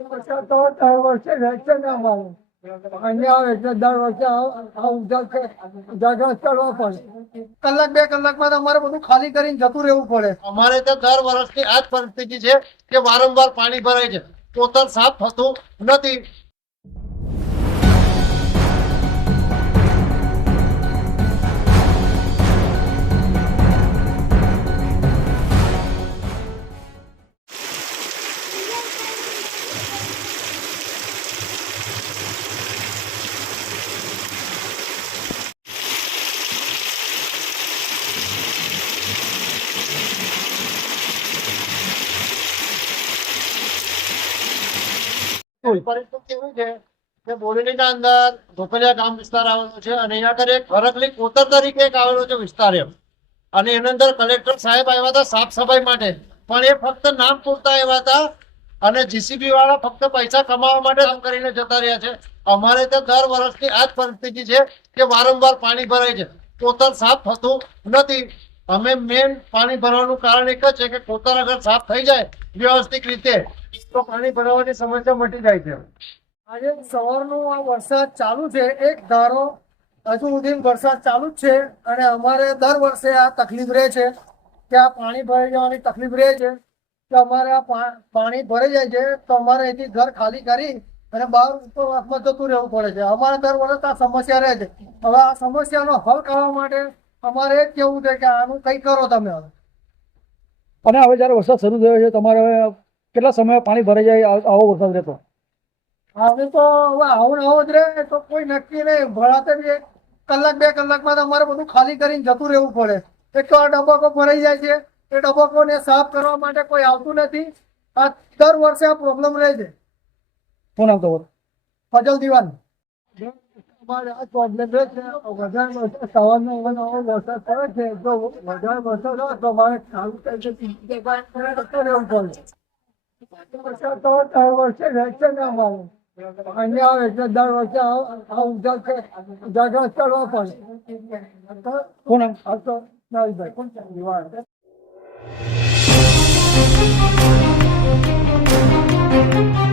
વરસાદ તો દર વર્ષે રહે છે ને અમારે અહીંયા આવે એટલે દર વર્ષે ઉજાગર કરવા પડે. કલાક બે કલાકમાં અમારે બધું ખાલી કરીને જતું રહેવું પડે. અમારે તો દર વર્ષની આ જ પરિસ્થિતિ છે કે વારંવાર પાણી ભરાય છે, કોતર સાફ થતું નથી. પરિસ્થિતિ એવી છે કે બોરીલીના અંદર ધોપલિયા ગામ વિસ્તાર આવેલો છે અને અહીંયા આગળ એક હરકલી કોતર તરીકે એક આવેલો છે વિસ્તાર એમ. અને એની અંદર કલેક્ટર સાહેબ આવ્યા હતા સાફ સફાઈ માટે, પણ એ ફક્ત નામ પૂરતા આવ્યા હતા અને જીસીબી વાળા ફક્ત પૈસા કમાવા માટે કામ કરીને જતા રહ્યા છે. અમારે તો દર વર્ષની આ જ પરિસ્થિતિ છે કે વારંવાર પાણી ભરાય છે, કોતર સાફ થતું નથી. અમે મેન પાણી ભરવાનું કારણ એક જ છે કે કોતર અગર સાફ થઈ જાય વ્યવસ્થિત રીતે તો પાણી ભરાવાની સમસ્યા મટી જાય છે. આજે સવારનો આ વરસાદ ચાલુ છે, એક ધારો હજુ સુધી વરસાદ ચાલુ જ છે અને અમારે દર વર્ષે આ તકલીફ રહે છે કે આ પાણી ભરાઈ જવાની તકલીફ રહે છે કે અમારે આ પાણી ભરાઈ જાય છે તો અમારે અહીંથી ઘર ખાલી કરી અને બહાર ઉપરવાસમાં જતું રહેવું પડે છે. અમારે દર વર્ષે આ સમસ્યા રહે છે. હવે આ સમસ્યાનો હલ કરવા માટે અમારે એ જ કહેવું છે કે આનું કંઈ કરો તમે હવે. અને હવે જ્યારે વરસાદ શરૂ થયો છે તમારે હવે કેટલા સમય પાણી ભરાઈ જાય આવો વરસાદ રહેતો? હવે તો હવે આવું ને આવું જ રહે તો કોઈ નક્કી નહીં. ભરાતે બી કલાક બે કલાકમાં તો અમારે બધું ખાલી કરીને જતું રહેવું પડે. એક તો આ ડબ્બાકો ભરાઈ જાય છે, એ ડબ્બાકોને સાફ કરવા માટે કોઈ આવતું નથી. આ દર વર્ષે આ પ્રોબ્લેમ રહે છે. શું નામ તમારું? ફજલ દિવાન. અમારે આ પ્રોબ્લેમ રહે છે. વધારે વરસાદ સવારનો વરસાદ પડે છે તો વધારે વરસાદ હોય તો અમારે ચાલુ રહેવું પડે. વરસાદ તો દર વર્ષે રહે છે ને અમારે અહીંયા આવે એટલે દર વર્ષે ઉજાગર કરવા પડે. શું નામ? તો નવીભાઈ દિવાન. Thank you.